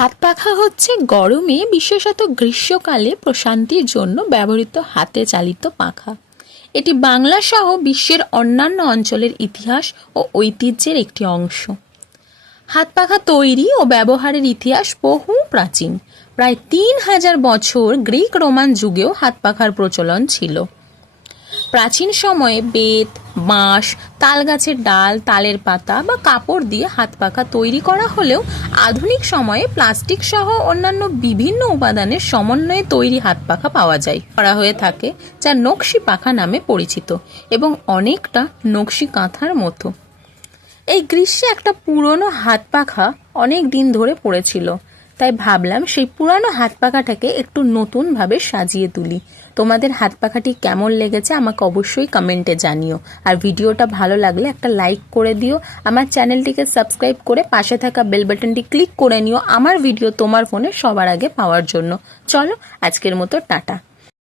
হাত পাখা হচ্ছে গরমে বিশেষত গ্রীষ্মকালে প্রশান্তির জন্য ব্যবহৃত হাতে চালিত পাখা। এটি বাংলা সহ বিশ্বের অন্যান্য অঞ্চলের ইতিহাস ও ঐতিহ্যের একটি অংশ। হাত পাখা তৈরি ও ব্যবহারের ইতিহাস বহু প্রাচীন। প্রায় ৩,০০০ বছর গ্রিক রোমান যুগেও হাত পাখার প্রচলন ছিল। প্রাচীন সময়ে বেত, বাঁশ, তাল গাছের ডাল, তালের পাতা বা কাপড় দিয়ে হাত পাখা তৈরি করা হলেও আধুনিক সময়ে প্লাস্টিক সহ অন্যান্য বিভিন্ন উপাদানের সমন্বয়ে তৈরি হাত পাখা পাওয়া যায় করা হয়ে থাকে, যা নকশি পাখা নামে পরিচিত এবং অনেকটা নকশি কাঁথার মতো। এই গ্রীষ্মে একটা পুরনো হাত পাখা অনেক দিন ধরে পড়েছিল, তাই ভাবলাম সেই পুরানো হাত পাখাটাকে একটু নতুনভাবে সাজিয়ে তুলি। তোমাদের হাত পাখাটি কেমন লেগেছে আমাকে অবশ্যই কমেন্টে জানিও। আর ভিডিওটা ভালো লাগলে একটা লাইক করে দিও। আমার চ্যানেলটিকে সাবস্ক্রাইব করে পাশে থাকা বেল বাটনটি ক্লিক করে নিও আমার ভিডিও তোমার ফোনে সবার আগে পাওয়ার জন্য। চলো আজকের মতো টাটা।